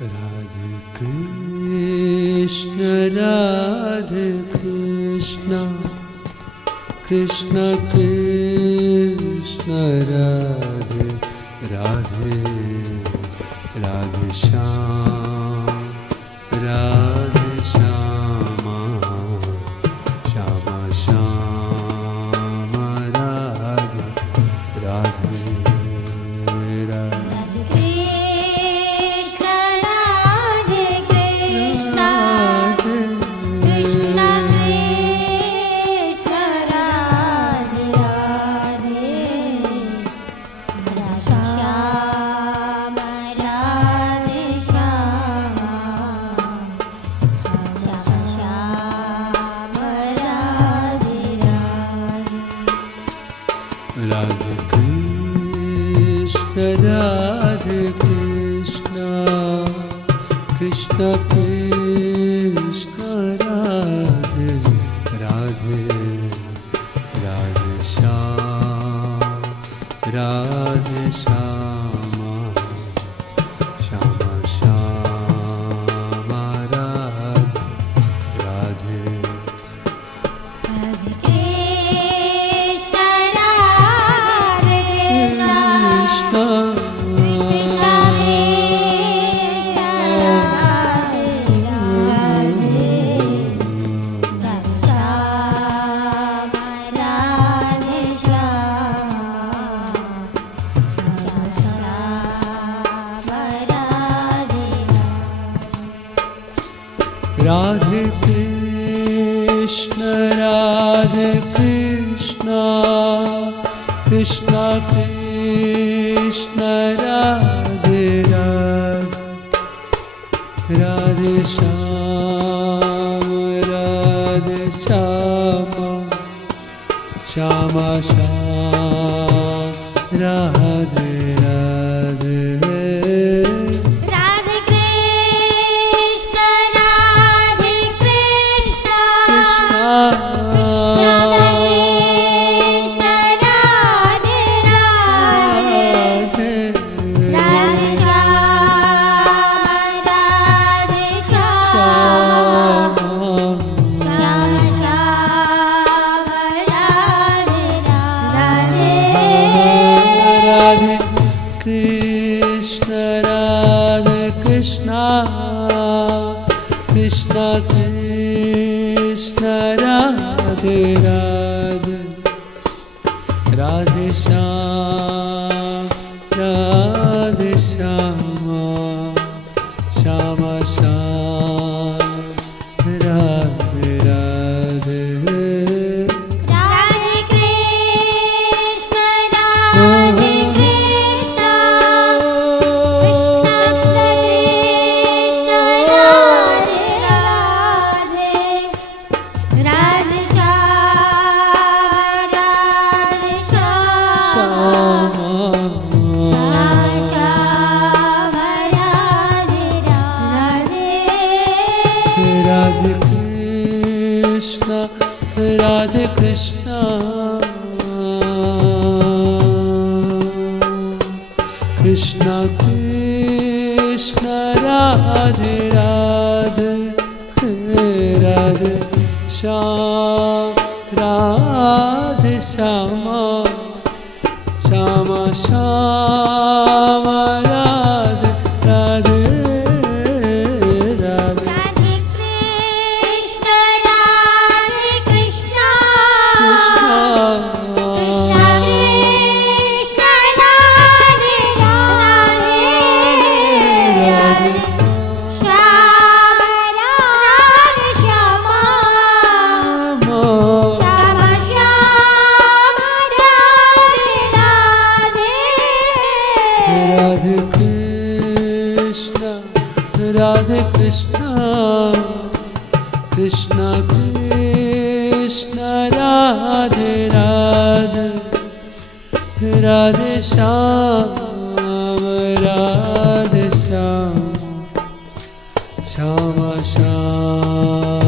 Radhe Krishna, Krishna Krishna, Radhe Radhe, Radhe Shyam, Radhe Shyama, Shama Shama, Radhe Radhe. Radhe Krishna, Krishna Krishna, Radhe Radhe, Radhe Shyam, Radhe Shyama, Shama Shama, Radhe Radhe. Radhe Krishna, Krishna Krishna, Radhe Radhe, Radhe Shyam, Radhe Shyama, Shama Shama, Radhe Radhe. Krishna Krishna, Radhe Radhe, Radhe Shyam, Radhe Shyama, Shama Shama, Radhe Radhe. Radhe Krishna, Radhe Krishna, Krishna Krishna, Radhe Radhe, Radhe Shyam, Radhe Shyama, Shama Shama, Radhe Radhe. Radhe Krishna, Radhe Krishna, Krishna Krishna, Radhe Radhe, Radhe Shyam, Radhe Shyam, Shama Shama.